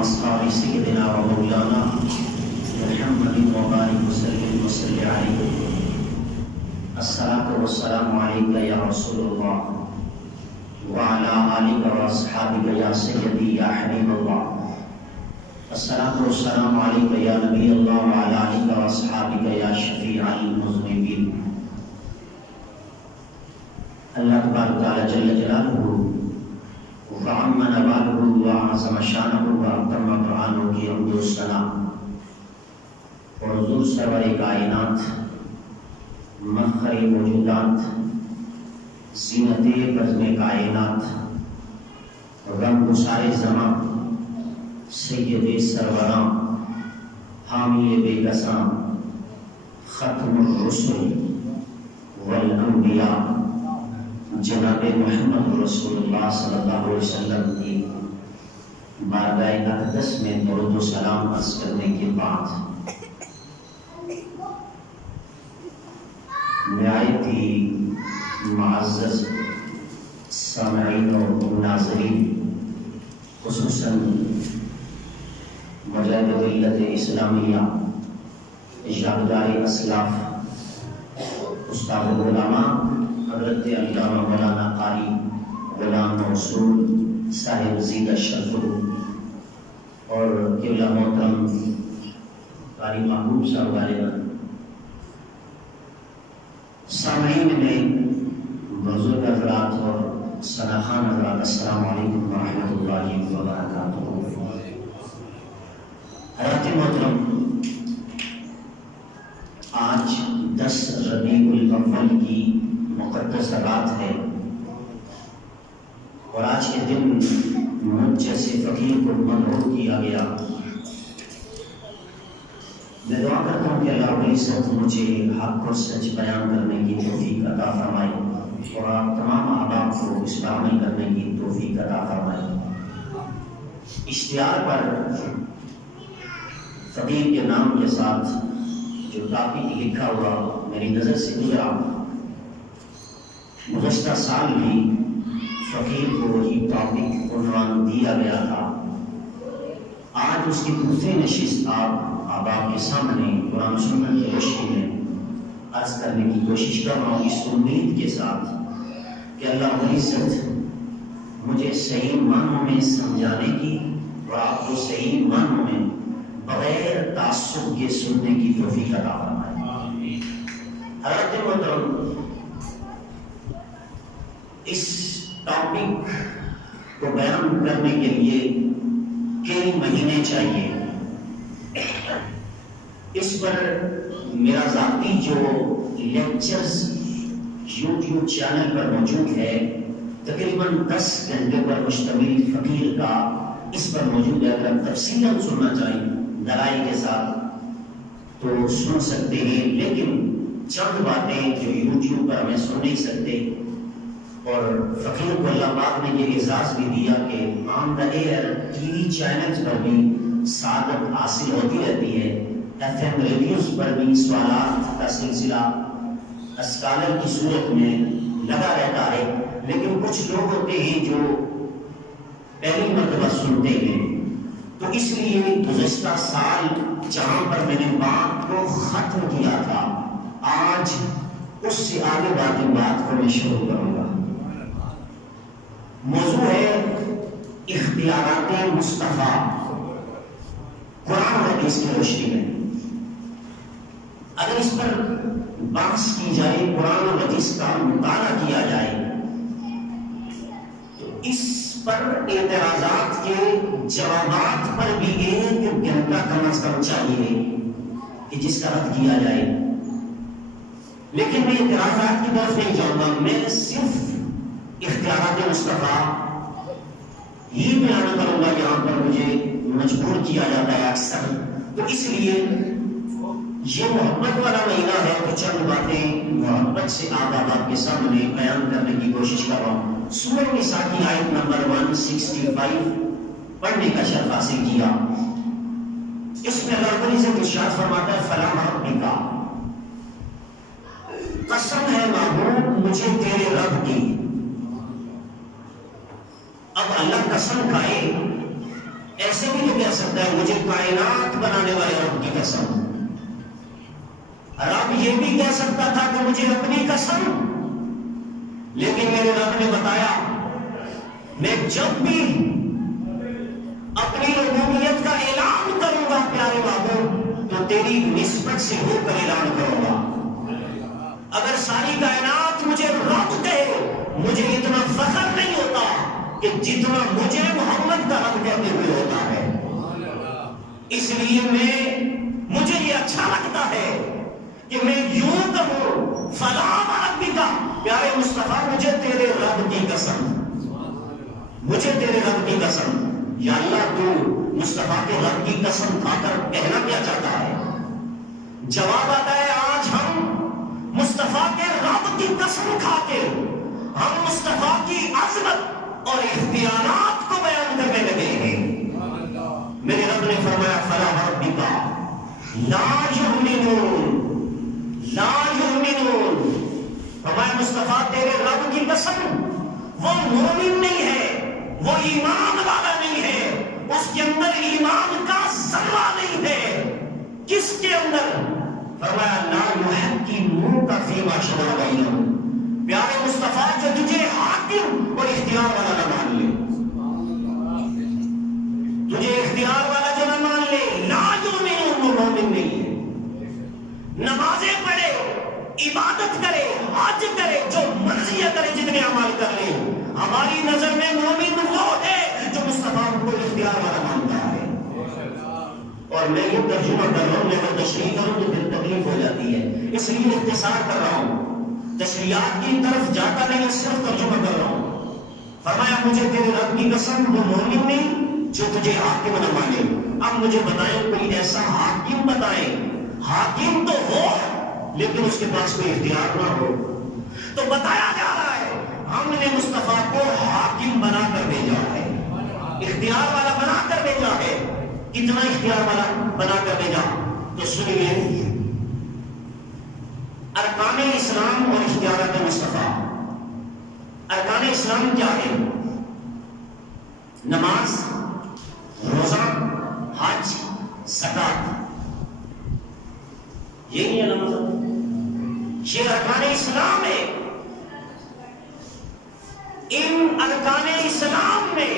وأصحاب سيدنا ومولانا محمد وبارك وسلم وصل عليه. الصلاة والسلام عليك يا رسول الله وعلى آلك وأصحابك يا سيدي يا حبيب الله. الصلاة والسلام عليك يا نبي الله وعلى آلك وأصحابك يا شفيع المذنبين. اللہ تبارک تعالی جل جلالہ وعم نوالہ وعظم شانہ وأتم قرآنہ کی حمد و ثنا اور حضور سرور کائنات مفخر موجودات زینت بزم کائنات رب گسار زمان سید سروراں حامی بے کساں ختم الرسل والانبیاء جناب محمد رسول اللہ صلی اللہ علیہ وسلم کی بارگاہ اقدس میں درود و سلام عرض کرنے کے بعد نہایت ہی معزز سامعین و ناظرین، خصوصاً مجاہد ملت اسلامیہ یادگار اسلاف استاد العلماء حضرت علامہ مولانا قاری غلام منصور صاحب زید الشرف اور قبلہ محترم قاری محبوب صاحب غالباً، سامعین میں بزرگ حضرات اور ثناخان حضرات، السلام علیکم ورحمۃ اللہ وبرکاتہ۔ حضرات محترم، آج 10 ربیع الاول کی مقدس رات ہے اور آج کے دن مجھ جیسے فقیر کو منعوت کیا گیا۔ میں دعا کرتا ہوں کہ اللہ رب العزت مجھے حق اور سچ بیان کرنے کی توفیق عطا فرمائے اور آپ تمام احباب کو اس پر عمل کرنے کی توفیق عطا فرمائے۔ اشتہار پر فقیر کے نام کے ساتھ جو ٹاپک لکھا ہوا میری نظر سے گزرا، گزشتہ سال بھی فقیر کو وہی ٹاپک عنوان دیا گیا تھا۔ آج اس کی دوسری نشست آپ احباب کے سامنے قرآن و سنت کی روشنی میں عرض کرنے کی کوشش کر رہا ہوں، اس امید کے ساتھ کہ اللہ رب العزت مجھے صحیح معنوں میں سمجھانے کی اور آپ کو صحیح معنوں میں بغیر تعصب کے سننے کی توفیق عطا فرمائے۔ حضرت محترم، اس ٹاپک کو بیان کرنے کے لیے کئی مہینے چاہیے۔ اس پر میرا ذاتی جو لیکچرز یوٹیوب چینل پر موجود ہے، تقریباً 10 گھنٹے پر مشتمل فقیر کا اس پر موجود ہے۔ اگر تفصیلاً سننا چاہیں دلائل کے ساتھ تو سن سکتے ہیں، لیکن چند باتیں جو یوٹیوب پر ہمیں سن نہیں سکتے، اور فقیر کو اللہ پاک نے یہ اعزاز بھی دیا کہ آن دا ایئر ٹی وی چینلز پر بھی سعادت حاصل ہوتی رہتی ہے، ایف ایم ریڈیوز پر بھی سوالات کا سلسلہ اسکالر کی صورت میں لگا رہتا ہے، لیکن کچھ لوگ ہوتے ہیں جو پہلی مرتبہ سنتے ہیں۔ تو اس لیے گزشتہ سال جہاں پر میں نے بات کو ختم کیا تھا، آج اس سے آگے بات کو میں شروع کروں گا۔ موضوع ہے اختیارات مصطفیٰ قرآن و حدیث کی روشنی میں۔ اگر اس پر بحث کی جائے، قرآن و حدیث کا مطالعہ کیا جائے، تو اس پر اعتراضات کے جوابات پر بھی 1 گھنٹہ کم از کم چاہیے کہ جس کا رد کیا جائے۔ لیکن میں اعتراضات کی طرف نہیں جاؤں گا، میں صرف اختیارات مصطفیٰ یہ بیان کروں گا جہاں پر مجھے مجبور کیا جاتا ہے اکثر۔ تو اس لیے یہ محبت والا مہینہ ہے تو چند باتیں محبت سے آپ کے سامنے بیان کرنے کی کوشش کر رہا ہوں۔ سورہ نساء کی آیت نمبر 165 پڑھنے کا شرف حاصل کیا۔ اس میں اللہ رب العزت ارشاد فرماتا ہے، فلا وربک، قسم ہے محبوب مجھے تیرے رب کی۔ اب اللہ قسم کھائے، ایسے بھی تو کہہ سکتا ہے مجھے کائنات بنانے والے رب کی قسم. رب یہ بھی کہہ سکتا تھا کہ مجھے اپنی قسم. لیکن میرے رب نے بتایا میں جب بھی اپنی ربوبیت کا اعلان کروں گا پیارے بابو تو تیری نسبت سے ہو کر اعلان کروں گا. اگر ساری کائنات مجھے رب کہے مجھے اتنا فخر نہیں ہوتا کہ جتنا مجھے محمد کا رب کہتے ہوئے ہوتا ہے. اس لیے مجھے یہ اچھا لگتا ہے کہ میں یوں کہوں فلاں ربی کا پیارے مصطفیٰ مجھے تیرے رب کی قسم, مجھے تیرے رب کی قسم. یا اللہ تو مصطفیٰ کے رب کی قسم کھا کر کہنا کیا چاہتا ہے؟ جواب آتا ہے آج ہم مصطفیٰ کے رب کی قسم کھا کے ہم مصطفیٰ کی عظمت اور اختیارات کو بیان کرنے لگے ہیں. میرے رب نے فرمایا فلا ربک لا یؤمنون لا یؤمنون. فرمایا مصطفیٰ تیرے رب کی قسم وہ مومن نہیں ہے, وہ ایمان والا نہیں ہے, اس کے اندر ایمان کا ذرہ نہیں ہے. کس کے اندر؟ فرمایا لا یحکمونک فیما شجر بینہم. پیارے مصطفیٰ جو تجھے حاکم اور اختیار والا نہ مان لے, تجھے اختیار والا جو نہ مان لے, لا یؤمنون وہ مومن نہیں ہے. نمازیں پڑھے, عبادت کرے, حج کرے, جو مرضی کرے, جتنے اعمال کر لے, ہماری نظر میں مومن وہ ہے جو مصطفیٰ کو اختیار والا مانتا ہے. اور میں یہ ترجمہ کر رہا ہوں, میں اگر تشریح کروں تو پھر تکلیف ہو جاتی ہے, اس لیے اختصار کر رہا ہوں, تشریحات کی طرف جاتا نہیں, صرف ترجمہ کر رہا ہوں. فرمایا مجھے تیرے رب کی قسم وہ مومن نہیں جو تجھے حاکم نہ مانے. اب مجھے بتائیں کوئی ایسا حاکم بتائیں, حاکم تو ہو لیکن اس کے پاس کوئی اختیار نہ ہو. تو بتایا جا رہا ہے ہم نے مصطفیٰ کو حاکم بنا کر بھیجا ہے, اختیار والا بنا کر بھیجا ہے. کتنا اختیار والا بنا کر بھیجا؟ تو سنیے ارکان اسلام اور اختیارات مصطفیٰ. ارکان اسلام کیا ہے؟ نماز, روزہ, حج, زکات. یہی ہے نماز, یہ ارکان اسلام ہے. ان ارکان اسلام میں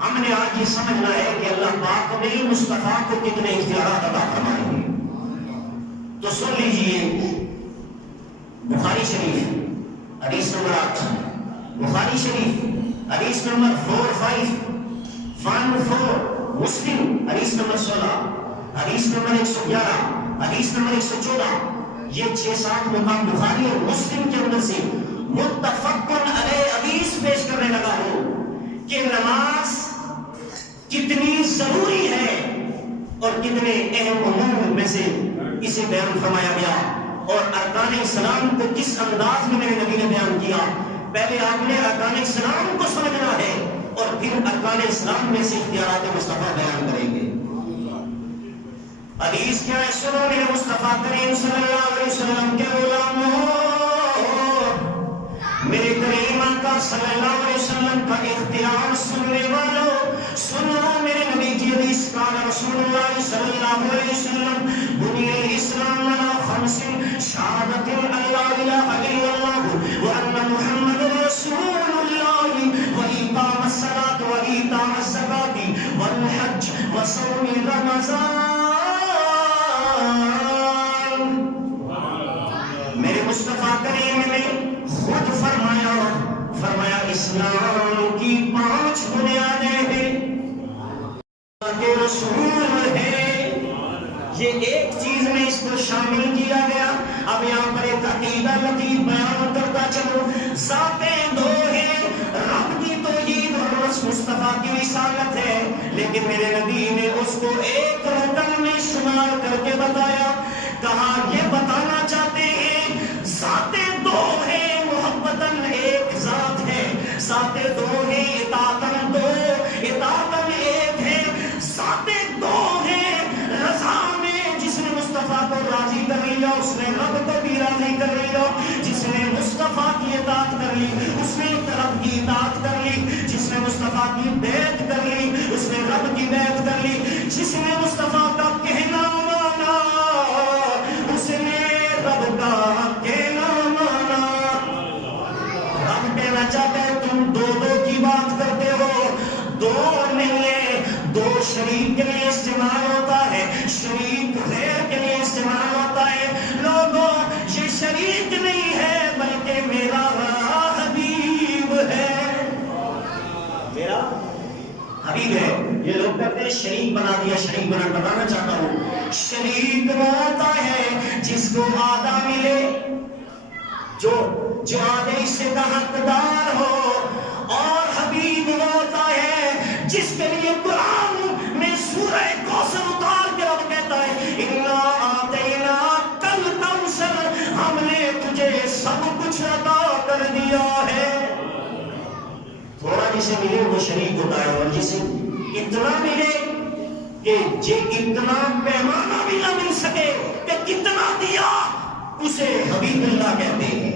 ہم نے آج یہ سمجھنا ہے کہ اللہ پاک نے مصطفیٰ کو کتنے اختیارات عطا فرمائے ہیں. تو سن لیجئے بخاری شریف حدیث نمبر 8, بخاری شریف حدیث نمبر 4514, مسلم حدیث نمبر 16, حدیث نمبر 111, حدیث نمبر 114. یہ 6-7 مقام بخاری اور مسلم کے اندر سے متفقن علیہ حدیث پیش کرنے لگا ہوں کہ نماز کتنی ضروری ہے اور کتنے اہم امور میں سے اسے بیان فرمایا گیا. اور ارکان اسلام کو کس انداز میں میرے نبی نے بیان کیا. پہلے آپ نے ارکان اسلام کو سمجھنا ہے اور پھر ارکان اسلام میں سے اختیارات مصطفیٰ بیان کریں گے. حدیث کیا ہے؟ سنو میرے مصطفیٰ کریم صلی اللہ علیہ وسلم کے غلاموں, میرے کریم آقا صلی اللہ علیہ وسلم کا اختیار سننے والوں سنو. میرے نبی کی حدیث قال رسول اللہ صلی اللہ علیہ وسلم بنی الاسلام علی خمس شہادت اللہ الہ الا اللہ وان محمد رسول اللہ وإقام الصلاة وإیتاء الزکاة والحج وصوم رمضان. میرے مصطفیٰ کریم نے خود فرمایا اسلام کی 5 بنیادیں ہیں کہ رسول ہے. یہ ایک چیز میں اس کو شامل کیا گیا. اب یہاں پر ایک عقیدہ لطیف بیان کرتا چلو. ذاتیں 2 ہیں, رب کی توحید اور مصطفیٰ کی رسالت ہے, لیکن میرے نبی نے اس کو ایک رکن میں شمار کر کے بتایا. کہا یہ بتانا چاہتے ہیں ذاتیں 2 ہیں, محبتاً ایک ذات ہے. ذاتیں 2 ہیں, اطاعتاً 2, اطاعتاً ایک ہے. ذاتیں 2 ہیں, رضا میں جس نے مصطفیٰ کو راضی کر لیا اس نے رب کو بھی راضی کر لیا. جس نے مصطفیٰ کی اطاعت کر لی اس نے رب کی اطاعت کر لی. جس نے مصطفیٰ کی بیعت کر لی اس نے رب کی بیعت شریک کے لیے استعمال ہوتا ہے، شریک غیر کے لیے استعمال ہوتا ہے۔ لوگوں یہ شریک نہیں ہے بلکہ میرا حبیب ہے، میرا حبیب ہے۔ یہ لوگ کہتے ہیں شریک بنا دیا، شریک بتانا چاہتا ہوں شریک وہ ہوتا ہے جس کو آدھا ملے، جو آدھے حصے کا حقدار ہو، اور حبیب وہ ہوتا ہے جس کے لیے قرآن میں سورہ کوثر اتار کے رب کہتا ہے اِنَّا أَعْطَيْنَاكَ الْكَوْثَرَ، ہم نے تجھے سب کچھ عطا کر دیا ہے۔ تھوڑا جسے ملے وہ شریک ہوتا ہے، اور جسے اتنا ملے کہ اتنا پیمانہ بھی نہ مل سکے کہ کتنا دیا، اسے حبیب اللہ کہتے ہیں۔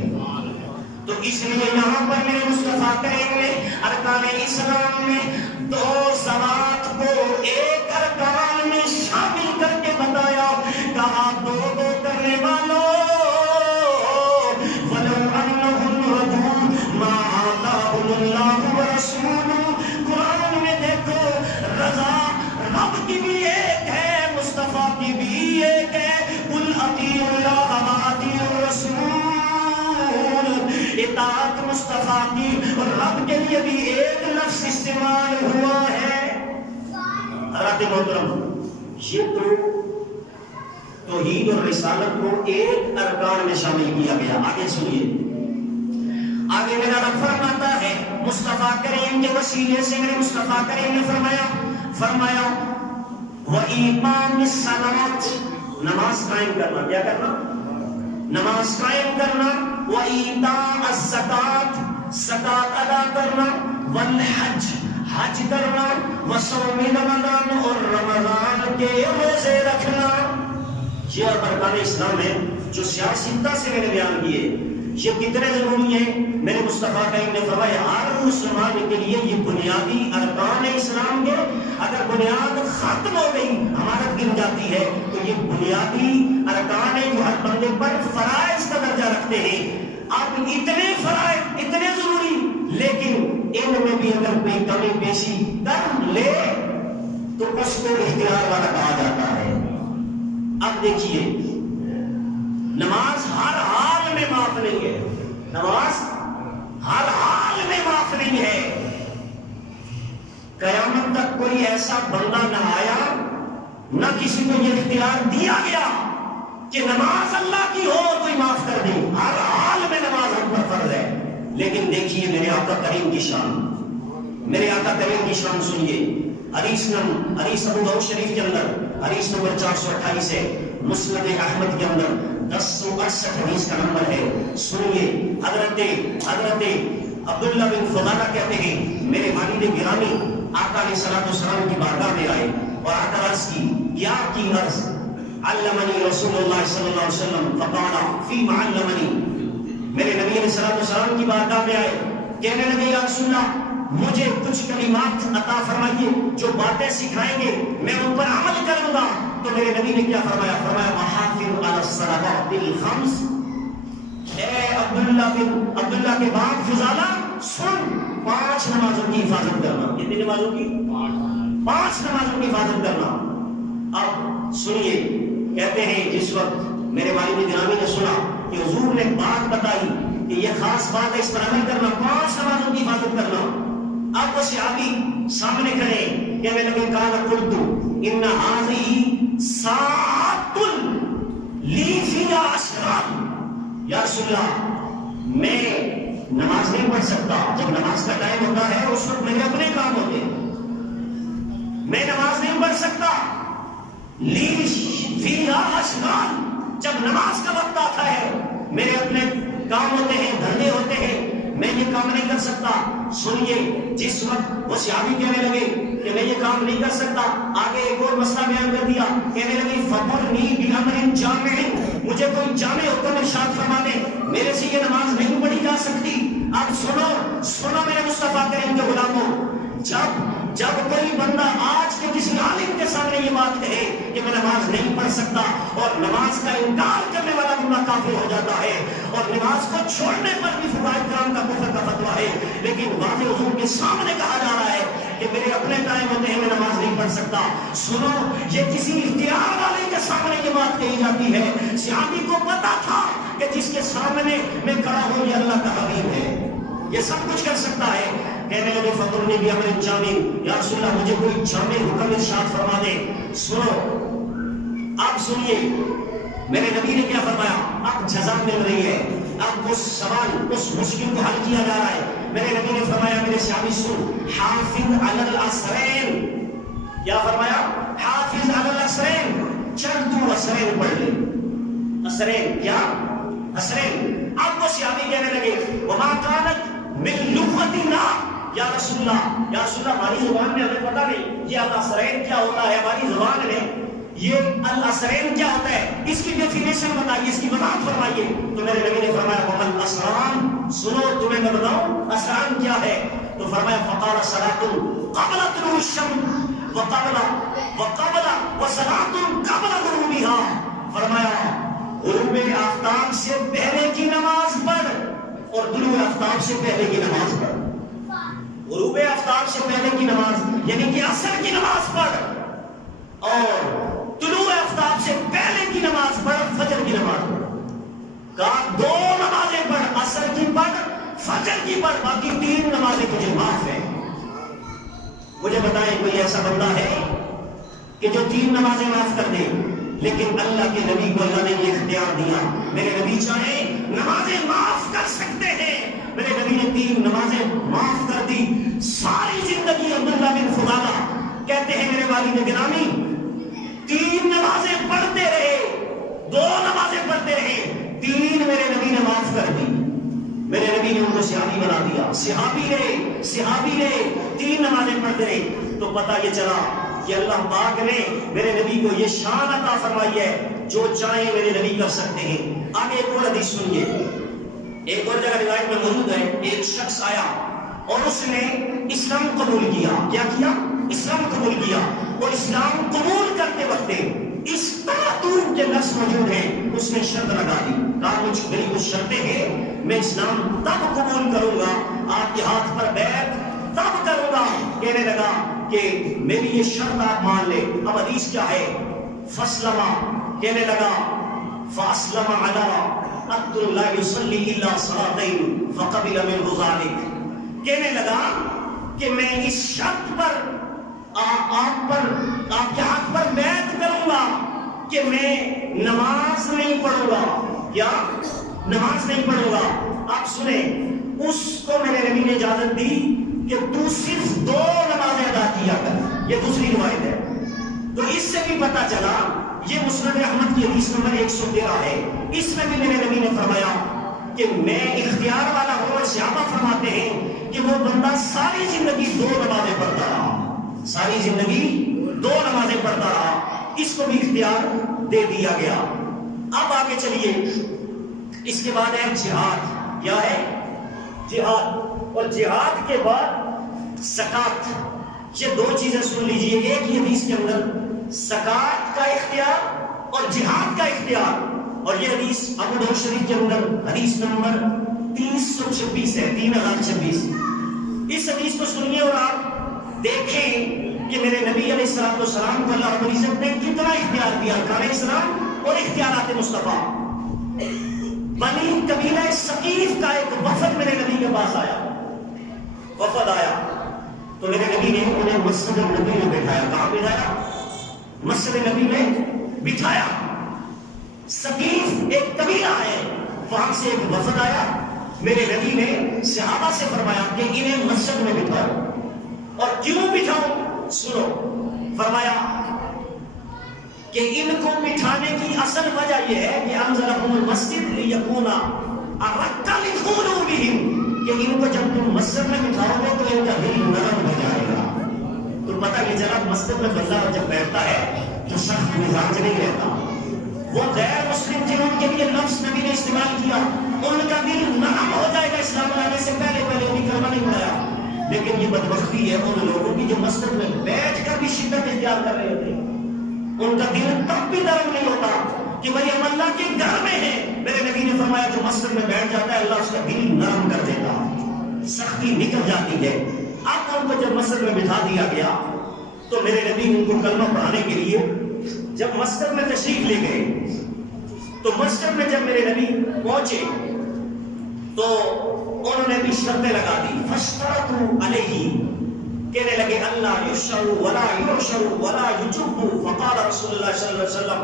تو اس لیے یہاں پر میرے مصطفیٰ کریم نے ارکان اسلام میں دو ذوات کو ایک ارکان میں شامل کر کے بتایا، کہا دو کرنے والوں وَلَوْ أَنَّهُمْ رَضُوا مَا آتَاهُمُ اللَّهُ وَرَسُولُهُ، قرآن میں دیکھو رضا رب کی بھی ایک ہے، مصطفیٰ کی بھی ایک ہے، قُلْ أَطِیعُوا اللَّهَ وَأَطِیعُوا الرَّسُولَ، اطاعت مصطفیٰ کی اور رب کے لیے بھی ایک لفظ استعمال ہوا ہے۔ حضرات محترم، یہ توحید اور رسالت کو ایک ارکان میں شامل کیا گیا۔ آگے سنیے، آگے میرا رب فرماتا ہے مصطفیٰ کریم کے وسیلے سے میرے مصطفیٰ کریم نے فرمایا وَإِقَامِ الصَّلَاةِ، نماز قائم کرنا، کیا کرنا؟ نماز قائم کرنا، وَإِيتَاءَ الزَّکَاةِ، زکات ادا کرنا، وَالْحَجِّ، حج کرنا، وَصَوْمِ رمضان، اور رمضان کے روزے رکھنا۔ یہ ارکان اسلام ہے جو سیاستہ سے میں نے بیان کیے۔ یہ کتنے ضروری ہیں؟ میرے مصطفیٰ کریم نے فرمایا ہر مسلمان کے لیے یہ بنیادی ارکان اسلام کے، اگر بنیاد ختم ہو گئی ہمارت گر جاتی ہے، تو یہ بنیادی ارکان ہیں جو ہر بندے پر فرائض کا درجہ رکھتے ہیں۔ اب اتنے فرائض اتنے ضروری، لیکن ان میں بھی اگر کوئی کمی بیشی کر لے تو اس کو اختیار والا کہا جاتا ہے۔ اب دیکھیے، نماز ہر حال میں معاف نہیں ہے، نماز ہر حال میں معاف نہیں ہے۔ قیامت تک کوئی ایسا بندہ نہ آیا، نہ کسی کو یہ اختیار دیا گیا کہ نماز اللہ کی ہو اور کوئی معاف کر دے۔ ہر حال میں نماز ہم پر فرض ہے۔ لیکن دیکھیے میرے آقا کریم کی شان، میرے آقا کریم کی شان سنیے۔ حدیث ابو داؤد شریف کے اندر حدیث نمبر 428 ہے، مسند احمد کے اندر 1068 حدیث کا نمبر ہے۔ سنیے، حضرت عبداللہ بن فضالہ کہتے ہیں میرے والد گرامی آقا علیہ الصلوۃ والسلام کی بارگاہ میں آئے اور آقا عرض کی، کیا کی عرض؟ علمنی رسول اللہ صلی اللہ علیہ وسلم فقال فیما علمنی، میرے نبی علیہ الصلوۃ والسلام کی بارگاہ میں آئے، کہنے لگے یا رسول اللہ مجھے کچھ کلمات عطا فرمائیے، جو باتیں سکھائیں گے میں ان پر عمل کروں گا۔ تو میرے نبی نے کیا فرمایا؟ فرمایا وحافظ علی الصلوات الخمس، اے عبداللہ کے باپ فضالہ سن، 5 نمازوں کی حفاظت کرنا۔ کتنی نمازوں کی؟ 5 نمازوں کی حفاظت کرنا۔ اب سنیے، کہتے ہیں جس وقت میرے والد گرامی نے سنا کہ حضور نے بات بتائی کہ یہ خاص بات ہے، اس پر عمل کرنا، 5 نمازوں کی حفاظت کرنا۔ اب وہ صحابی سامنے کھڑے کہنے لگے قال قلت ان هذه ساعۃ لی فیہا اشغال، یا رسول اللہ میں نماز نہیں پڑھ سکتا، جب نماز کا ٹائم ہوتا ہے اس وقت میرے اپنے کام ہوتے ہیں، میں نماز نہیں پڑھ سکتا۔ لی فیہا اشغال، جب نماز کا وقت آتا ہے میرے اپنے کام ہوتے ہیں، دھندے ہوتے ہیں، میں یہ کام نہیں کر سکتا۔ سنیے، جس وقت وہ صحابی کہنے لگے کہ میں یہ کام نہیں کر سکتا، آگے ایک اور مسئلہ بیان کر دیا، کہنے لگے فَمُرْنِي بِأَمْرٍ جَامِعٍ، مجھے کوئی جامع حکم ارشاد فرما دے، میرے سے یہ نماز نہیں پڑھی جا سکتی۔ اب سنو میرے مصطفیٰ کریم کے غلاموں، جب کوئی بندہ آج کے کسی عالم کے سامنے یہ بات کہے کہ میں نماز نہیں پڑھ سکتا اور نماز کا انکار کرنے والا بندہ کافر ہو جاتا ہے، اور نماز کو چھوڑنے پر بھی فقہاء کرام کا کفر کا فتویٰ ہے، لیکن واضح حضور کے سامنے کہا جا رہا ہے کہ میرے اپنے ٹائم ہوتے ہیں میں نماز نہیں پڑھ سکتا. سنو یہ کسی اختیار والے کے سامنے یہ بات کہی جاتی ہے. صحابی کو پتا تھا کہ جس کے سامنے میں کھڑا ہوں یہ اللہ کا حبیب ہے, یہ سب کچھ کر سکتا ہے. کہنے لگے فطر نے بھی ہمیں جامع, یا رسول اللہ مجھے کوئی جامع حکم ارشاد فرما دے. سنو آپ سنیے میرے نبی نے کیا فرمایا. اب جزا مل رہی ہے, اب اس سوال اس مشکل کو حل کیا جا رہا ہے. میرے نبی نے فرمایا میرے صحابی سن, حافظ علی الاسرین. کیا فرمایا؟ حافظ علی الاسرین, چل تو اسرین پڑھ لے. اسرین کیا؟ اسرین. اب وہ صحابی کہنے لگے وما کانت من لغتنا یا رسول اللہ, یا رسول اللہ ہماری زبان میں ہمیں پتہ نہیں یہ الاسرین کیا ہوتا ہے, ہماری زبان میں یہ الاسرین کیا ہوتا ہے, اس کی ڈیفینیشن بتائیے, اس کی وضاحت فرمائیے. تو میرے نبی نے فرمایا ومن اسران, سنو تمہیں میں بتاؤں اسران کیا ہے. تو فرمایا فقال صلاۃ قبل طلوع الشمس وقبل وصلاۃ قبل غروبها. فرمایا غروب آفتاب سے پہلے کی نماز پڑھ اور طلوع آفتاب سے پہلے کی نماز پڑھ. غروب آفتاب سے پہلے کی نماز یعنی کہ عصر کی نماز پڑھ, اور طلوع آفتاب سے پہلے کی نماز پڑھ, فجر کی نماز پڑھ. کہا دو نمازیں پڑھ, عصر کی پڑھ, فجر کی پڑھ, باقی تین نمازیں تجھے معاف ہیں. مجھے بتائیں کوئی ایسا بندہ ہے کہ جو تین نمازیں معاف کر دے؟ لیکن اللہ کے نبی کو اللہ نے یہ اختیار دیا. میرے نبی چاہیں نمازیں معاف کر سکتے ہیں. میرے نبی نے تین نمازیں معاف کر دی. ساری زندگی عبداللہ بن فضالہ کہتے ہیں میرے والد گرامی تین نمازیں پڑھتے رہے, دو نمازیں پڑھتے رہے, تین میرے نبی نے معاف کر دی. میرے نبی نے ان کو صحابی بنا دیا. صحابی رہے, تین نمازیں پڑھتے رہے. تو پتہ یہ چلا کہ اللہ پاک نے میرے نبی کو یہ شان عطا فرمائی ہے جو چاہے میرے نبی کر سکتے ہیں. آگے ایک اور حدیث سنیے. ایک اور جگہ روایت میں موجود ہے, ایک شخص آیا اور اس نے اسلام قبول کیا. کیا کیا؟ اسلام قبول کیا. اور اسلام قبول کرتے وقت اس طرح کے لفظ موجود ہیں, اس نے شرط لگا دی. کہا مجھ میری کچھ شرطیں ہیں, میں اسلام تب قبول کروں گا, آپ کے ہاتھ پر بیعت تب کروں گا. کہنے لگا کہ میری یہ شرط آپ مان لے. اب حدیث کیا ہے؟ فاسلما, کہنے لگا فاسلم علی عبد اللہ یصلی الا صلاتین فقبل منہ ذلک. کہنے لگا کہ میں اس شرط پر آپ کے ہاتھ پر بیعت کروں گا کہ میں نماز نہیں پڑھوں گا. کیا؟ نماز نہیں پڑھوں گا. آپ سنیں, اس کو میرے نبی نے اجازت دی کہ تو صرف دو نمازیں ادا کیا کر. یہ دوسری روایت ہے. تو اس سے بھی پتا چلا, یہ مسند احمد کی حدیث نمبر 113 ہے. اس میں بھی میرے نبی نے فرمایا کہ میں اختیار والا ہوں. اور صحابہ فرماتے ہیں کہ وہ بندہ ساری زندگی دو نمازیں پڑھتا رہا, ساری زندگی دو نمازیں پڑھتا رہا. اس کو بھی اختیار دے دیا گیا. اب آگے چلیے, اس کے بعد ہے جہاد. کیا ہے؟ جہاد. اور جہاد کے بعد زکات. یہ دو چیزیں سن لیجئے. ایک ہی حدیث کے اندر زکات کا اختیار اور جہاد کا اختیار. اور یہ حدیث ابو داؤد شریف کے اندر حدیث نمبر 326 ہے, 3026. اس حدیث کو سنیے اور آپ دیکھیں کہ میرے نبی علیہ السلام کو اللہ رب العزت نے کتنا اختیار دیا. ارکان اسلام اور اختیارات مصطفیٰ. بنی قبیلہ ثقیف کا ایک وفد میرے نبی کے پاس آیا. وفد آیا تو میرے نبی نے انہیں مسجد نبی میں بٹھایا. کہاں بٹھایا؟ مسجد نبی میں بٹھایا. ثقیف ایک قبیلہ ہے, وہاں سے ایک وفد آیا. میرے نبی نے صحابہ سے فرمایا کہ انہیں مسجد میں بٹھاؤ. اور کیوں بٹھاؤں؟ سنو. فرمایا کہ ان کو بٹھانے کی اصل وجہ یہ ہے کہ انزلہم المسجد لیکون ارق لقلوبہم, کہ ان کو جب تم مسجد میں بٹھاؤ گے تو ان کا دل نرم ہو جائے گا. تو پتہ یہ چلا مسجد میں بندہ جب بیٹھتا ہے تو سخت مزاج نہیں رہتا. وہ غیر مسلم تھے, ان کے لیے لفظ نبی نے استعمال کیا, ان کا دل نرم ہو جائے گا. اسلام لانے سے پہلے انہیں کلمہ نہیں پڑھایا. لیکن یہ بدبختی ہے ان لوگوں کی جو مسجد میں بیٹھ کر بھی شدت اختیار کر رہے ہوتے ہیں. ان کا دل تب بھی نرم نہیں ہوتا کہ بھائی ہم اللہ کے گھر میں ہیں. میرے نبی نے فرمایا جو مسجد میں بیٹھ جاتا ہے اللہ اس کا دل نرم کر دیتا, سختی نکل جاتی ہے. اب ان کو جب مسجد میں بٹھا دیا گیا تو میرے نبی ان کو کلمہ پڑھانے کے لیے جب مسجد میں تشریف لے گئے تو مسجد میں جب میرے نبی پہنچے تو انہوں نے بھی شرطیں لگا دی. فاشترطوا علیہ، کہنے لگے اللہ یشروا ولا یعشروا ولا یجبوا. فقال رسول اللہ صلی اللہ علیہ وسلم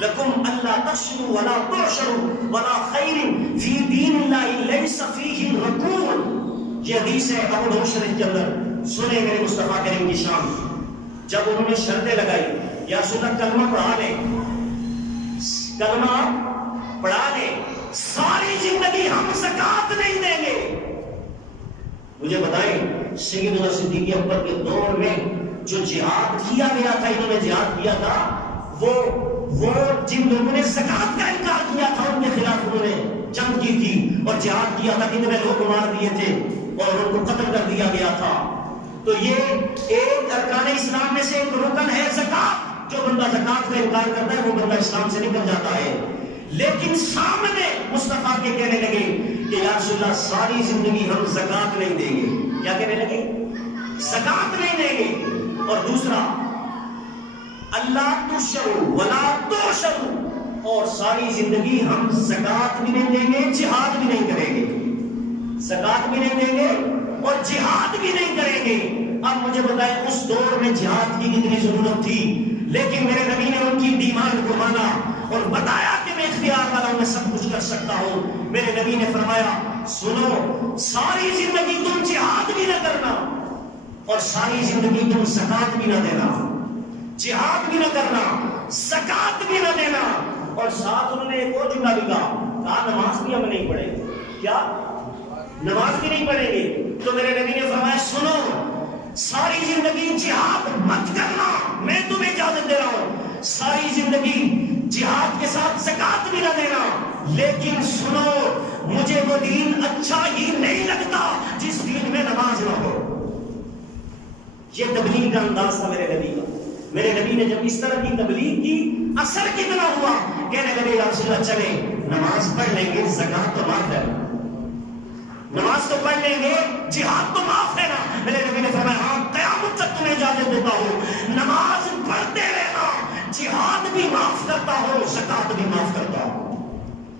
لکم اللہ تشروا ولا تعشروا ولا خیر فی دین اللہ لیس فیہ رکون. یہ حدیث ہے ابو داؤد شریف کے اندر. سنیں میرے مصطفیٰ کریم کی شان. جب انہوں نے شرطیں لگائی یا سنا کلمہ پڑھا لے، کلمہ پڑھا لے، ساری زندگی ہم زکات نہیں دیں گے. مجھے بتائیں سیدنا صدیق اکبر کے دور میں جو جہاد کیا گیا تھا، انہوں نے جہاد کیا تھا، وہ جن لوگوں نے زکات کا انکار کیا تھا ان کے خلاف انہوں نے جنگ کی تھی اور جہاد کیا تھا. کتنے لوگ مار دیے تھے اور ان کو قتل کر دیا گیا تھا. تو یہ ایک ارکان اسلام میں سے ایک رکن ہے زکات. جو بندہ زکات کا انکار کرتا ہے وہ بندہ اسلام سے نکل جاتا ہے. لیکن سامنے مصطفیٰ کے کہنے لگے کہ یا رسول اللہ ساری زندگی ہم زکات نہیں دیں گے. کیا کہنے لگے؟ زکات نہیں دیں گے. اور دوسرا اللہ تشروا ولا تعشروا، اور ساری زندگی ہم زکات بھی نہیں دیں گے، جہاد بھی نہیں کریں گے. زکات بھی نہیں دیں گے اور جہاد بھی نہیں کریں گے. اب مجھے بتائیں اس دور میں جہاد کی کتنی ضرورت تھی، لیکن میرے نبی نے ان کی ڈیمانڈ کو مانا اور بتایا کہ میں اختیار والا ہوں، میں سب کچھ کر سکتا ہوں. میرے نبی نے فرمایا سنو، ساری زندگی تم جہاد بھی نہ کرنا اور ساری زندگی تم زکات بھی نہ دینا. جہاد بھی نہ کرنا، زکات بھی نہ دینا. اور ساتھ انہوں نے ایک اور جملہ بھی کہا نماز بھی ہم نہیں پڑھیں گے. کیا؟ نماز بھی نہیں پڑھیں گے. تو میرے نبی نے فرمایا سنو، ساری زندگی جہاد مت کرنا، میں تمہیں اجازت دے رہا ہوں. ساری زندگی جہاد کے ساتھ زکات بھی نہ دینا، لیکن سنو مجھے وہ دین اچھا ہی نہیں لگتا جس دین میں نماز نہ ہو. یہ تبلیغ کا انداز تھا میرے نبی کا. میرے نبی نے جب اس طرح کی تبلیغ کی اثر کتنا ہوا. کہنے لگے یا رسول اللہ چلیں نماز پڑھ لیں گے، زکات تو معاف ہے، نماز تو پڑھ لیں گے، جہاد تو معاف ہے نا. میرے نبی نے فرمایا ہاں قیامت تک تمہیں اجازت دیتا ہوں، نماز پڑھتے رہنا، جہاد بھی معاف کرتا ہو، زکات بھی معاف کرتا ہو.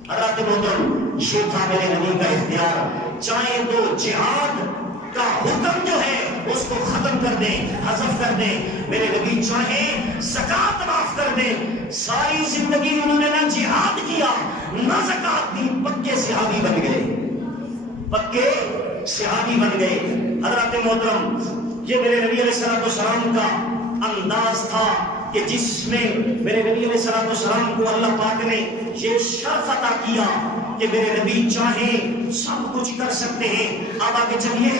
حضرات محترم یہ تھا میرے نبی کا اختیار. چاہے تو جہاد کا حکم جو ہے اس کو ختم کر دیں، حذف کر دیں. میرے نبی چاہے زکات معاف کر دیں. ساری زندگی انہوں نے نہ جہاد کیا نہ زکات دی، پکے صحابی بن گئے، پکے صحابی بن گئے. حضرات محترم یہ میرے نبی علیہ السلام کا انداز تھا کہ جس میں میرے نبی علیہ السلام کو اللہ پاک نے یہ شرف عطا کیا کہ میرے نبی چاہیں سب کچھ کر سکتے ہیں. اب آگے چلیے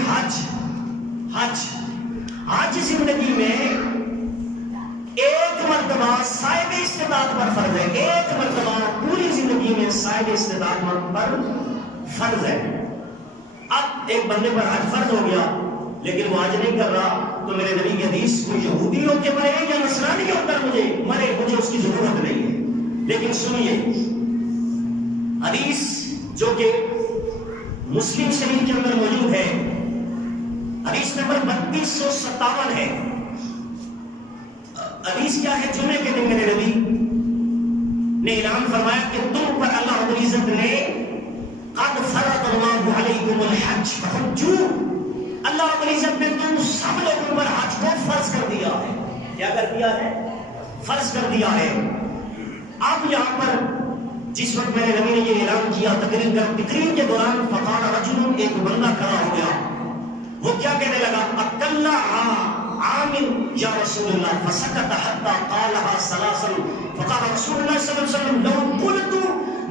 حج زندگی میں ایک مرتبہ صاحب استطاعت پر فرض ہے. ایک مرتبہ پوری زندگی میں صاحب استطاعت پر فرض ہے. اب ایک بندے پر حج فرض ہو گیا لیکن وہ حج نہیں کر رہا، تو میرے نبی کی حدیث کو یہودی ہو کے مرے یا نصرانی ہو کر مجھے اس کی ضرورت نہیں ہے. لیکن سنیے حدیث جو کہ مسلم شریف کے اندر موجود ہے، حدیث نمبر 3257 ہے. حدیث کیا ہے؟ جمعے کے دن میرے نبی نے اعلان فرمایا کہ تم پر اللہ رب العزت نے قد فرض اللہ علیکم الحج فحجوا، اللہ رب العزت نے تم سب لوگوں پر حج کو فرض کر دیا ہے. کیا کر دیا ہے؟ فرض کر دیا ہے. اب یہاں پر جس وقت میرے نبی نے یہ اعلان کیا تقریر کے دوران فقال رجل، ایک بندہ کھڑا ہو گیا. وہ کیا کہنے لگا؟ اکلا عامل یا رسول اللہ، فسکت حتی قالها ثلاثا. فقال رسول اللہ صلی اللہ علیہ وسلم لو قلت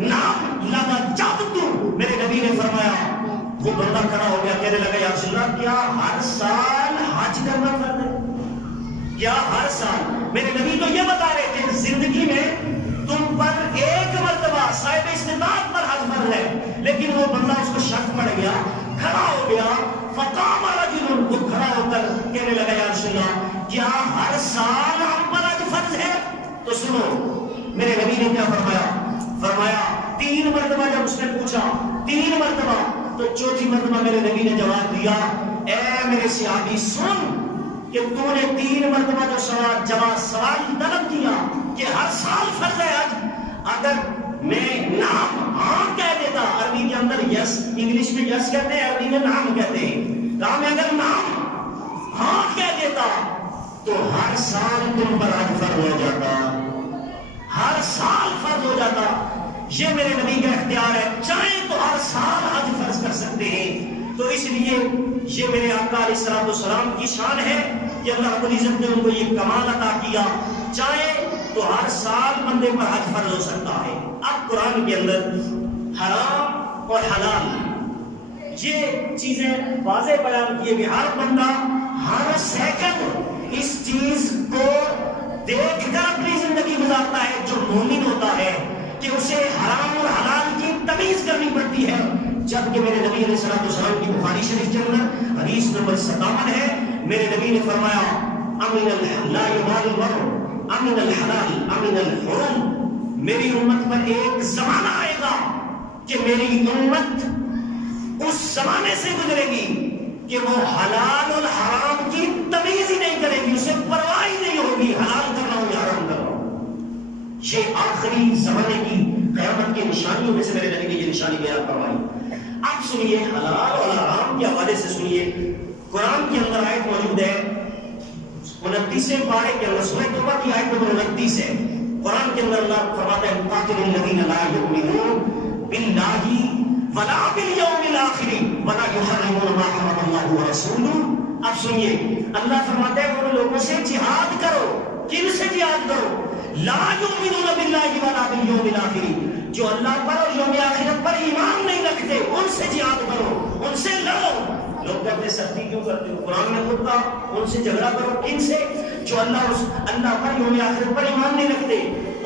نعم لوجبت. میرے نبی نے فرمایا، وہ بندہ کھڑا ہو گیا کہنے لگا یا رسول اللہ کیا ہر سال حج کرنا فرض ہے؟ کیا ہر سال؟ میرے نبی تو یہ بتا رہے تھے زندگی میں تم پر ایک مرتبہ صاحب استطاعت پر حج فرض ہے. لیکن وہ بندہ اس کو شک پڑ گیا، کھڑا ہو گیا. فقام رجل، وہ کھڑا ہو کر کہنے لگا یا رسول اللہ کیا ہر سال ہم پر حج فرض ہے؟ تو سنو میرے نبی نے کیا فرمایا 3 مرتبہ جب اس نے پوچھا 3 مرتبہ، تو چوتھی مرتبہ میرے نبی نے جواب دیا اے میرے صحابی سن کہ تو نے 3 مرتبہ جو سوال طلب کیا کہ ہر سال فرض ہے حج، اگر میں نام ہاں کہہ دیتا، عربی کے اندر یس، انگلش میں یس کہتے ہیں، عربی میں نام کہتے ہیں، کہا میں اگر نام ہاں کہہ دیتا تو ہر سال تم پر حج فرض ہو جاتا، ہر سال فرض ہو جاتا۔ یہ میرے نبی کا اختیار ہے، چاہیں تو ہر سال حج فرض کر سکتے ہیں۔ تو اس لیے یہ میرے آقا علیہ الصلوۃ والسلام کی شان ہے کہ اللہ رب العزت نے ان کو یہ کمال عطا کیا، چاہے تو ہر سال بندے پر حج فرض ہو سکتا ہے۔ اب قرآن کے اندر حرام اور حلال یہ چیزیں واضح بیان کیے کہ ہر بندہ ہر سیکنڈ اس چیز کو دیکھ کر اپنی زندگی گزارتا ہے۔ جو مومن ہوتا ہے کہ اسے حرام اور حلال کی تمیز کرنی پڑتی ہے، جبکہ میرے نبی علیہ الصلوۃ والسلام کی بخاری شریف کے اندر حدیث نمبر 57 ہے، میرے نبی نے فرمایا امن لا یبال المرء امن الحلال امن الحرم، میری امت پر ایک زمانہ آئے گا کہ میری امت اس زمانے سے گزرے گی کہ وہ حلال اور حرام کی تمیز ہی نہیں کرے گی، اسے پرواہ ہی نہیں ہوگی حلال کر رہا ہوں یا حرام کر رہا ہوں۔ یہ آخری زمانے کی قیامت کی نشانیوں میں سے میرے نبی نے یہ نشانی بیان فرمائی۔ اب سنیے حلال اور حرام کے حوالے سے سنیے، قرآن کے اندر آیت موجود ہے 29 پارے کے اندر، سورہ توبہ کی آیت نمبر 29 ہے۔ قرآن کے اندر اللہ فرماتا ہے قاتل الذین لا یؤمنون باللہ ولا بالیوم الآخر ولا یحرمون ما حرم اللہ ورسولہ۔ اب سنیے، اللہ فرماتا ہے ان لوگوں سے جہاد کرو، کن سے جہاد کرو؟ لا یؤمنون باللہ ولا بالیوم الآخر، جو اللہ پر اور یوم آخرت پر ایمان نہیں رکھتے، ان سے جہاد کرو، ان سے لڑو۔ لوگ کہتے ہیں سختی کیوں کرتے ہو؟ قرآن میں خود کہا ان سے جھگڑا کرو، کن سے؟ جو اللہ پر یوم آخرت پر ایمان نہیں رکھتے۔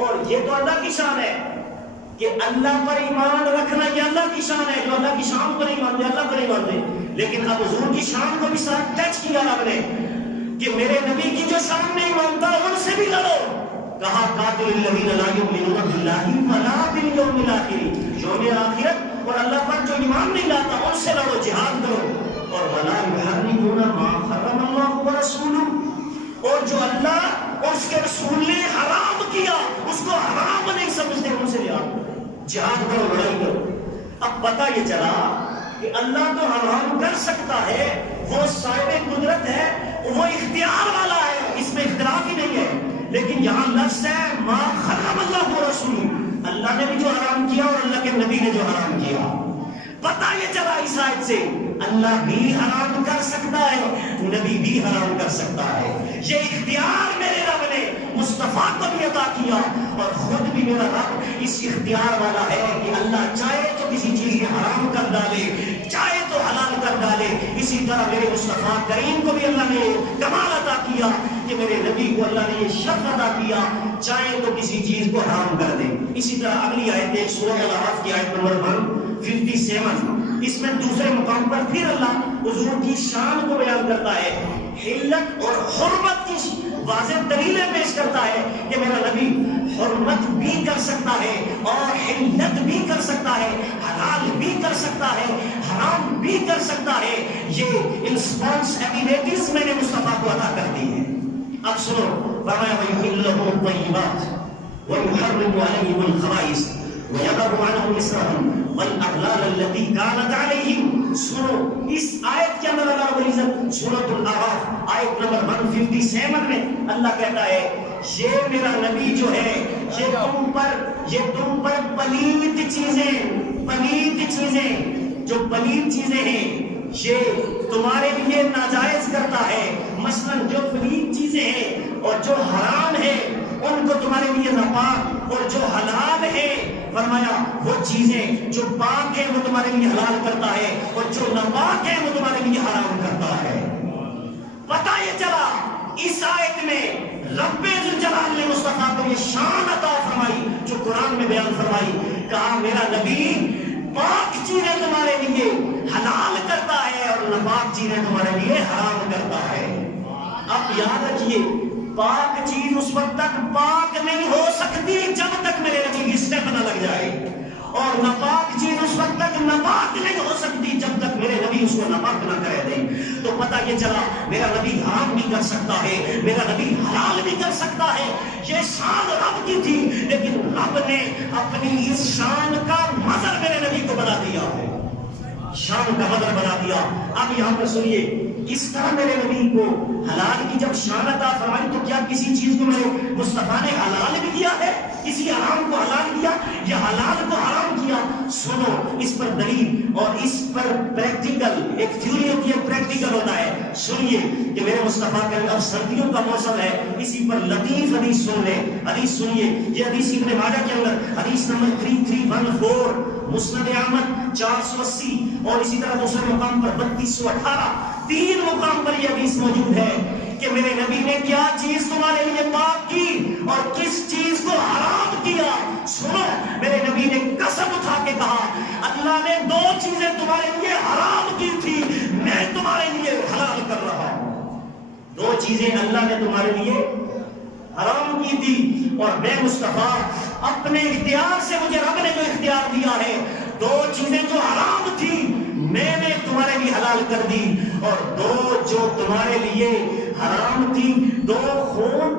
اور یہ تو اللہ کی شان ہے کہ اللہ پر ایمان رکھنا، یہ اللہ کی شان ہے۔ جو اللہ کی شان کو نہیں مانتے اللہ کو نہیں مانتے، لیکن اب حضور کی شان کو بھی ساتھ ٹچ کیا رب نے کہ میرے نبی کی جو شان نہیں مانتا ان سے بھی لڑو۔ کہا قاتل الذین لا یؤمنون باللہ ولا بالیوم الآخر، یوم آخرت اور اللہ پر جو ایمان نہیں لاتا ان سے لڑو، جہاد کرو۔ اور ولا یحرمون ما حرم اللہ ورسولہ، اور جو اللہ اور اس کے رسول نے حرام کیا اس کو حرام نہیں سمجھتے، ان سے جہاد کرو، لڑائی کرو۔ اب پتہ یہ چلا کہ اللہ تو حرام کر سکتا ہے، وہ صاحب قدرت ہے، وہ اختیار والا ہے، اس میں اختلاف ہی نہیں ہے، لیکن یہاں لفظ ہے ما حرم اللہ ورسولہ، اللہ نے بھی جو حرام کیا اور اللہ کے نبی نے جو حرام کیا۔ پتہ یہ چلا اس آیت سے اللہ بھی حرام کر سکتا ہے، نبی بھی حرام کر سکتا ہے۔ یہ اختیار میرے رب نے مصطفیٰ کو بھی عطا کیا، اور خود بھی میرا رب اس اختیار والا ہے کہ اللہ چاہے تو کسی چیز کو حرام کر ڈالے، چاہے تو حلال کر ڈالے۔ اسی طرح میرے مصطفیٰ کریم کو بھی اللہ نے کمال عطا کیا کہ میرے نبی کو اللہ نے یہ شرف عطا کیا، چاہے تو کسی چیز کو حرام کر دے۔ اسی طرح اگلی آیت ہے سورہ الاعراف کی آیت نمبر 157، اس میں دوسرے مقام پر پھر اللہ حضور کی شان کو بیان کرتا ہے، حلت اور حرمت کی واضح دلیلیں پیش کرتا ہے کہ میرا نبی حرمت بھی کر سکتا ہے اور حلت بھی کر سکتا ہے، حلال بھی کر سکتا ہے، حرام بھی کر سکتا ہے۔ یہ رسپانسبلٹیز میں نے مصطفیٰ کو عطا کر دی ہے۔ اب سنو، فرمایا وَيُحِلُّ لَهُمُ الطَّيِّبَاتِ وَيُحَرِّمُ عَلَيْهِمُ الْخَبَائِثَ وَيَضَعُ عَنْهُمْ إِصْرَهُمْ وَالْأَغْلَالَ الَّتِي كَانَتْ عَلَيْهِمْ۔ سنو، اس آیت کے اندر اللہ رب العزت سورۃ الاعراف آیت نمبر 157 میں اللہ کہتا ہے یہ میرا نبی جو ہے یہ تم پر پلید چیزیں جو پلید چیزیں ہیں یہ تمہارے لیے ناجائز کرتا ہے، مثلا جو پلید چیزیں ہیں اور جو حرام ہے ان کو تمہارے لیے ناپاک، اور جو حلال ہے فرمایا وہ چیزیں جو پاک ہیں وہ تمہارے لیے حلال کرتا ہے، اور جو ناپاک ہیں وہ تمہارے لیے حرام کرتا ہے۔ پتہ یہ چلا اس آیت میں رب ذوالجلال نے مصطفیٰ کو یہ شان عطا فرمائی جو قرآن میں بیان فرمائی، کہا میرا نبی پاک چیزیں تمہارے لیے حلال کرتا ہے اور ناپاک چیزیں تمہارے لیے حرام کرتا ہے۔ اب یاد رکھیے، پاک چیز اس وقت تک پاک نہیں ہو سکتی جب تک میرے نبی کی اسٹیپ نہ لگ جائے، اور ناپاک چیز اس وقت تک ناپاک نہیں ہو سکتی جب تک میرے نبی نبی اس کو ناپاک نہ کرے دے. تو پتہ یہ چلا میرا نبی حرام بھی کر سکتا ہے, میرا نبی حلال بھی کر سکتا ہے. یہ شان رب کی تھی, لیکن رب نے اپنی اس شان کا مظہر میرے نبی کو بنا دیا ہے, شان کا مظہر بنا دیا. اب یہاں پر سنیے, اس طرح میرے نبی کو حلال کی جب شان عطا فرمائی تو کیا کسی چیز کو میرے مصطفیٰ نے حلال بھی کیا ہے؟ کسی حرام کو حلال کیا یا حلال کو حرام کیا؟ سنو, اس پر دلیل اور اس پر پریکٹیکل, ایک تھیوری ہوتی ہے, پریکٹیکل ہوتا ہے. سنیے کہ میرے مصطفیٰ کا اب سردیوں کا موسم ہے, اسی پر لطیف حدیث سن لیں. حدیث سنیے, یہ حدیث ابن ماجہ کے اندر حدیث نمبر 3314, مسند احمد 480 اور اسی طرح دوسرے مقام پر 3218, 3 مقام پر یہ حدیث موجود ہے کہ میرے نبی نے کیا چیز تمہارے لیے پاک کی اور کس چیز کو حرام کیا. سنو, میرے نبی نے قسم اٹھا کے کہا, اللہ نے 2 چیزیں تمہارے لیے حرام کی تھی, میں تمہارے لیے حلال کر رہا ہوں. 2 چیزیں اللہ نے تمہارے لیے حرام کی تھی اور میں مصطفیٰ اپنے اختیار سے, مجھے رب نے جو اختیار دیا ہے, 2 چیزیں جو حرام تھی میں نے تمہارے لیے حلال کر دی, اور 2 جو تمہارے لیے حرام تھی, 2 خون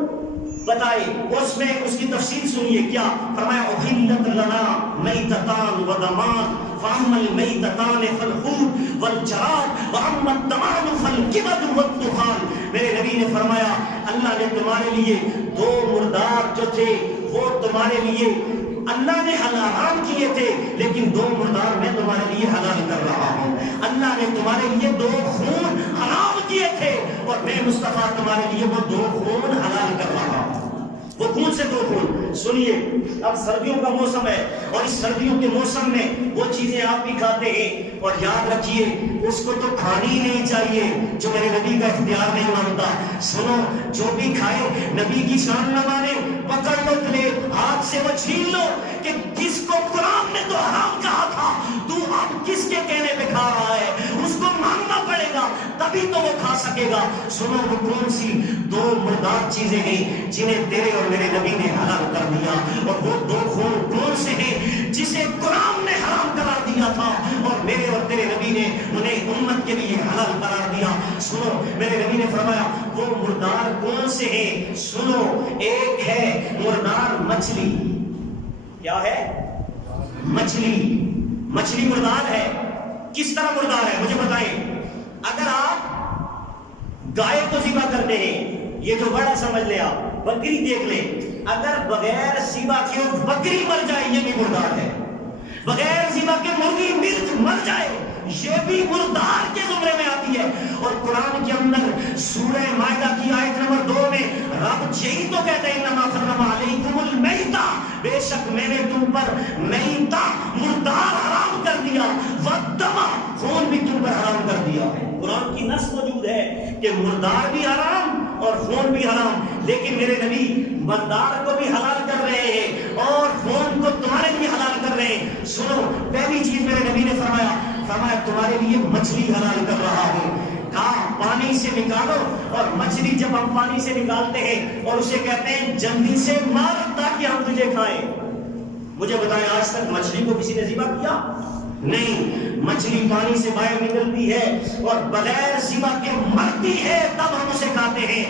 بتائے. اس میں اس کی تفصیل سنیے, کیا فرمایا, احلت لنا میتتان و دمان فاما المیتتان فالخون والجراد واما الدمان فالکبد والطحال. میرے نبی نے فرمایا اللہ نے تمہارے لیے 2 مردار جو تھے وہ تمہارے لیے اللہ نے حرام کیے تھے, لیکن 2 مردار میں تمہارے لیے حلال کر رہا ہوں. اللہ نے تمہارے لیے 2 خون حرام کیے تھے اور میں مصطفیٰ تمہارے لیے وہ 2 خون حلال کر رہا ہوں. وہ کون سے 2 خون؟ سنیے, اب سردیوں کا موسم ہے اور اس سردیوں کے موسم میں وہ چیزیں آپ بھی کھاتے ہیں, اور یاد رکھیے اس کو تو کھانی ہی نہیں چاہیے جو میرے نبی کا اختیار نہیں مانتا. سنو, جو بھی کھائے نبی کی شان نہ مانے, پکڑ لو, لے ہاتھ سے وہ چھین لو کہ جس کو قرآن نے تو حرام کہا تھا, تو اب کس کے کہنے پہ کھا رہا ہے, اس کو ماننا پڑے گا تبھی تو وہ کھا سکے گا. سنو, وہ کون سی 2 مردار چیزیں ہیں جنہیں تیرے اور میرے نبی نے حلال کر دیا, اور وہ 2 خون کون سے ہیں جسے قرآن نے حرام قرار دیا تھا اور میرے اور تیرے نبی نے انہیں امت کے لیے حلال قرار دیا. سنو, میرے نبی نے فرمایا وہ مردار کون سے ہیں. سنو, ایک ہے مردار مچھلی. کیا ہے؟ مچھلی. مچھلی مردار ہے. کس طرح مردار ہے مجھے بتائیں. اگر آپ گائے کو ذبح کرتے ہیں, یہ جو بڑا سمجھ لیں آپ, بکری دیکھ لیں, اگر بغیر ذبح کے بکری مر جائے یہ بھی مردار ہے. بغیر ذبح کے مرغی مرغ مر جائے یہ بھی مردار کے زمرے میں آتی ہے. اور قرآن کے اندر سورہ مائدہ کی آیت نمبر 2 میں رب یہی تو کہتے ہیں, انما حرم علیکم المیتہ, بے شک میں نے تم پر میتہ مردار حرام کر دیا, والدم خون بھی تم پر حرام کر دیا. قرآن کی نص موجود ہے کہ مردار بھی حرام اور خون بھی حرام, لیکن میرے نبی مردار کو بھی حلال کر رہے ہیں اور خون کو تمہارے لیے حلال کر رہے ہیں. سنو, پہلی چیز میرے نبی نے فرمایا تمہارے لیے مچھلی حلال کر رہا ہوں. کہا پانی سے نکالو, اور مچھلی جب ہم پانی سے نکالتے ہیں اور اسے کہتے ہیں جلدی سے مار تاکہ ہم تجھے کھائیں. مجھے بتائیں آج تک مچھلی کو کسی نے ذبح کیا؟ نہیں. مچھلی پانی سے باہر نکلتی ہے اور بغیر ذبح کے مرتی ہے, تب ہم اسے کھاتے ہیں.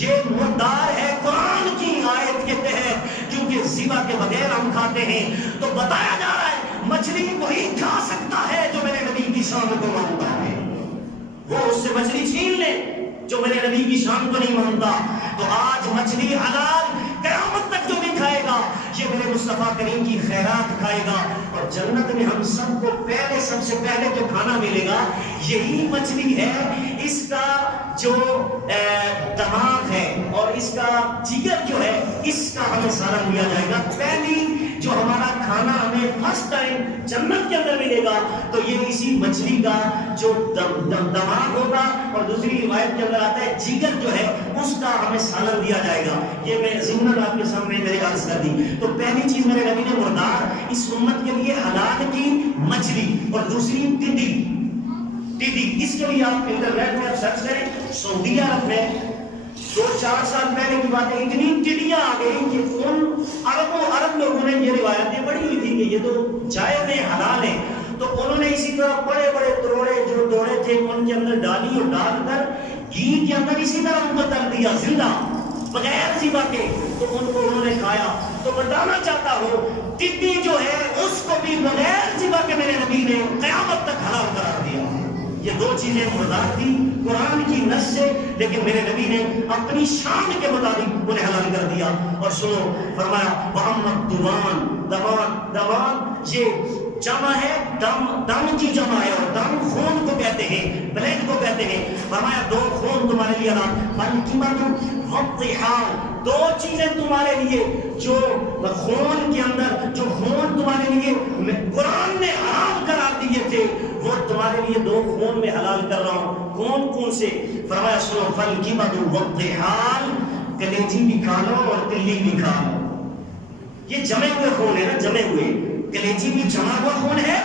یہ مردار ہے قرآن کی آیت کے تحت, کیونکہ ذبح کے بغیر ہم کھاتے ہیں. تو بتایا جا رہا ہے مچھلی وہی کھا سکتا ہے جو میرے نبی کی شان کو مانتا ہے. وہ اس سے مچھلی چھین لے جو میرے نبی کی شان کو نہیں مانتا. تو آج مچھلی حلال, قیامت تک جو بھی کھائے گا یہ میرے مصطفیٰ کریم کی خیرات کھائے گا. اور جنت میں ہم سب کو سب سے پہلے جو کھانا ملے گا یہی مچھلی ہے. اس کا جو دماغ ہے اور اس کا جگر جو ہے اس کا ہمیں سالن دیا جائے گا. پہلی جو ہمارا کھانا ہمیں فرسٹ ٹائم جنت کے اندر ملے گا تو یہ اسی مچھلی کا جو دماغ ہوگا, اور دوسری روایت کے اندر آتا ہے جگر جو ہے اس کا ہمیں سالن دیا جائے گا. یہ میں ضمن آپ کے سامنے میرے عرض کر دی. تو پہلی چیز میرے نبی نے مردار اس امت کے لیے حلال کی مچھلی, اور دوسری ٹڈی. اس کے لیے آپ انٹرنیٹ میں آپ سرچ کریں, سعودی عرب میں 2-4 سال پہلے کی بات ہے, اتنی ٹڈیاں آ گئی کہ ان عرب لوگوں نے یہ روایتیں پڑھی ہوئی تھی کہ یہ تو جائز ہیں, حلال ہیں, تو انہوں نے اسی طرح بڑے بڑے توڑے جو توڑے تھے ان کے اندر ڈالی اور ڈال کر گھی کے اندر اسی طرح ان کو تل دیا زندہ بغیر ذبح کے، تو ان کو انہوں نے کھایا۔ تو بتانا چاہتا ہوں ٹڈی جو ہے اس کو بھی بغیر ذبح کے میرے نبی نے قیامت تک حلال قرار دیا۔ یہ دو چیزیں مردار تھی قرآن کی نص سے، لیکن میرے نبی نے اپنی شان کے مطابق انہیں حلال کر دیا۔ اور سنو، فرمایا محمد دوان، دوان یہ جمع ہے، دم کی جمع ہے، اور دم خون کو کہتے ہیں، بلڈ کو کہتے ہیں۔ فرمایا دو خون تمہارے لیے حلال، القمت والطحال، دو چیزیں تمہارے لیے جو خون کے اندر، جو خون تمہارے لیے قرآن نے حرام قرار دیے تھے، وہ تمہارے لیے دو خون میں حلال کر رہا ہوں۔ کون کون سے؟ فرمایا سنو، فالقمت والطحال، کلیجی بھی کھا لو اور تلی بھی کھا لو۔ یہ جمے ہوئے خون ہے نا، جمے ہوئے، کلیجی بھی جمع ہوا خون ہے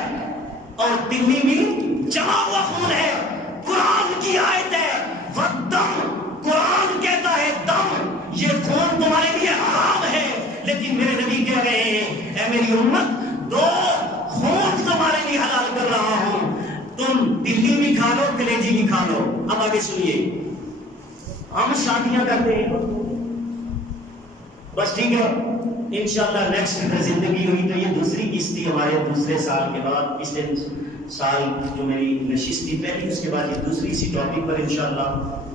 اور تلی بھی جمع ہوا خون ہے۔ قرآن کی آیت ہے والدم، قرآن کہتا ہے دم، یہ خون تمہارے لیے حرام ہے، لیکن میرے نبی کہہ رہے ہیں اے میری امت، دو خون تمہارے لیے حلال کر رہا ہوں، تم تلی بھی کھا لو کلیجی بھی کھا لو۔ اب آگے سنیے، ہم شادیاں کرتے ہیں بس ٹھیک ہے، انشاءاللہ نیکسٹ اگر زندگی ہوئی تو یہ دوسری قسط تھی ہمارے دوسرے سال کے بعد، پچھلے سال جو میری نشست تھی پہلی، اس کے بعد یہ دوسری اسی ٹاپک پر انشاءاللہ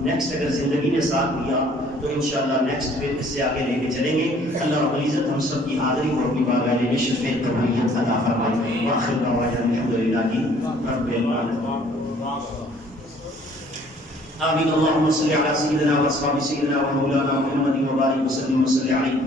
نیکسٹ اگر زندگی نے ساتھ دیا تو انشاءاللہ نیکسٹ پھر اس سے آگے لے کے چلیں گے۔ اللہ رب العزت ہم سب کی حاضری کو اپنی بارگاہ میں شفیع قبولیت عطا فرمائے۔ وآخر دعوانا الحمدللہ رب العالمین، آمین۔ اللهم صل على سيدنا واصحاب سيدنا ومولانا محمد وبارك وسلم وصل عليه۔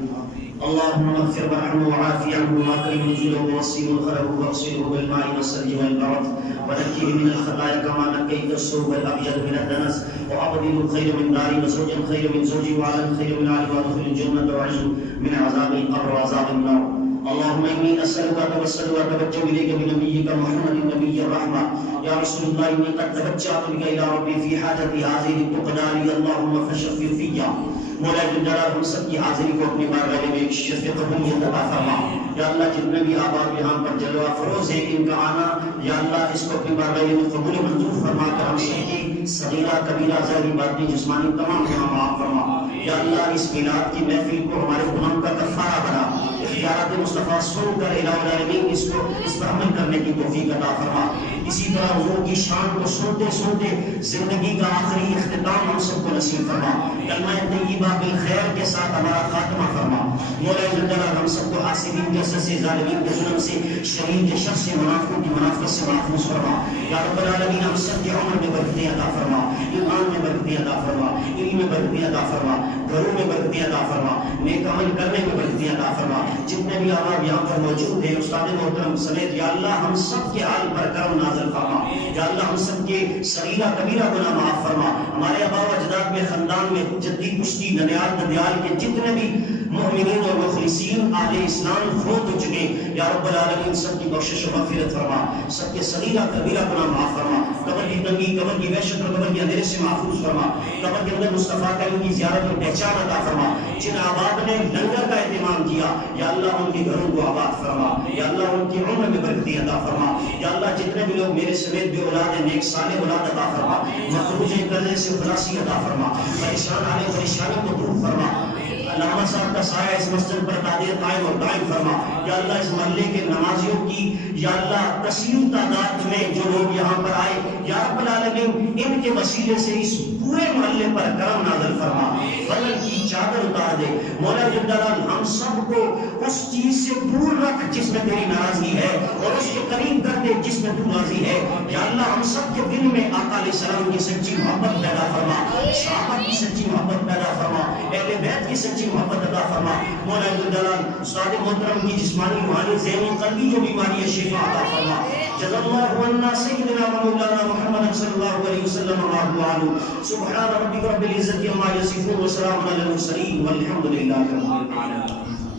اللهم اغفر وارحمه وعافي عنه واكرم نزله ووسع مدخله واغسله بالماء والثلج والبرد ونقه من الخطايا كما نقيت الثوب الابيض من الدنس وابدله خير من دار وزوجا خير من زوجي وعلى خير من علي وادخل الجنه وعز من عذاب القبر وعذاب النار۔ اللهم اني اسالك اتوسل واتوجه اليك بنبيك محمد النبي الرحمه يا رسول الله، اني قد توجهت بك الى ربي في حاجتي هذه تقضى لي، اللهم فشفع فيا۔ مولا جلال ہم سب کی حاضری کو اپنی بارگاہ میں ایک شفیع قبولیت عطا فرما۔ یا اللہ جتنے بھی آباد یہاں پر جلوہ افروز ہے ان کا آنا، یا اللہ اس کو اپنی بارگاہ میں قبول منظور فرما کر ہم سب کی صغیرہ کبیرہ ظاہری باطنی جسمانی تمام گناہ معاف فرما۔ یا اللہ اس میلاد کی محفل کو ہمارے گناہوں کا کفارہ بنا، اختیارات مصطفیٰ سن کر الہ العالمین اس پر عمل کرنے کی توفیق عطا فرما۔ اسی طرح حضور کی شان کو سنتے سنتے زندگی کا آخری اختتام ہم سب کو نصیب فرما۔ کلمہ طیبہ بالخیر کے ساتھ ہمارا خاتمہ فرما۔ مولا جلال ہم سب کو حاسدین کے اثر سے، ظالمین کے ظلم سے، شریر کے شر سے، منافقوں کی منافقت سے محفوظ فرما۔ یا رب العالمین ہم سب کی عمر میں برکتیں عطا فرما، ایمان میں برکتیں عطا فرما، علم میں برکتیں عطا فرما، گھروں میں برکتیں عطا فرما، نیک عمل کرنے میں برکتیں عطا فرما۔ جتنے بھی احباب یہاں پر موجود ہیں استاد محترم سمیت، یا اللہ ہم سب کے حال پر کرم نازل فرما۔ یا اللہ ہم سب کے صغیرہ کبیرہ گناہ معاف فرما۔ ہمارے آبا و اجداد میں، خاندان میں، جدی کشتی ننیال دندیال کے جتنے بھی مؤمنین اور مخلصین اہل اسلام فوت ہو چکے، یا رب العالمین سب کی بخشش و مغفرت فرما، سب کے صغیرہ کبیرہ گناہ معاف فرما، قبر کی تنگی، قبر کی وحشت اور قبر کے اندھیرے سے محفوظ فرما، قبر کے اندر مصطفیٰ کریم کی زیارت اور پہچان عطا فرما۔ جن آباد نے لنگر کا اہتمام کیا، یا اللہ ان کے گھروں کو آباد فرما، یا اللہ ان کی عمر میں برکتیں عطا فرما۔ یا اللہ جتنے بھی لوگ میرے سمیت بے اولاد ہیں، نیک صالح اولاد عطا فرما، مخروج قرضے سے خلاصی عطا فرما، پریشان آنے پریشانی کو دور فرما۔ علامہ صاحب کا سایہ اس مسجد پر قادر قائم اور دائم فرما۔ یا اللہ اس محلے کے نمازیوں کی، یا اللہ کثیر تعداد میں جو لوگ یہاں پر آئے، یا رب العالمین ان کے وسیلے سے اس پورے محلے پر کرم نازل فرما، فضل کی چادر اتار دے۔ مولا جلال ہم سب کو اس چیز سے دور رکھ جس میں تیری ناراضگی ہے، اور اس کے قریب کر دے جس میں تو راضی ہے۔ یا اللہ ہم سب کے دل میں آقا علیہ السلام کی سچی محبت پیدا فرما، صحابہ کی سچی محبت پیدا فرما، اہل بیت کی سچی محبت عطا فرما۔ مولا جلال استاد محترم کی جسمانی روحانی ذہنی قلبی جو بیماری ہے شفا عطا فرما۔ جزا اللہ عنا سیدنا و مولانا محمد صلی اللہ علیہ وسلم وعلى سبحان ربک رب العزت عما یصفون وسلام علی المرسلین والحمد للہ رب العالمین۔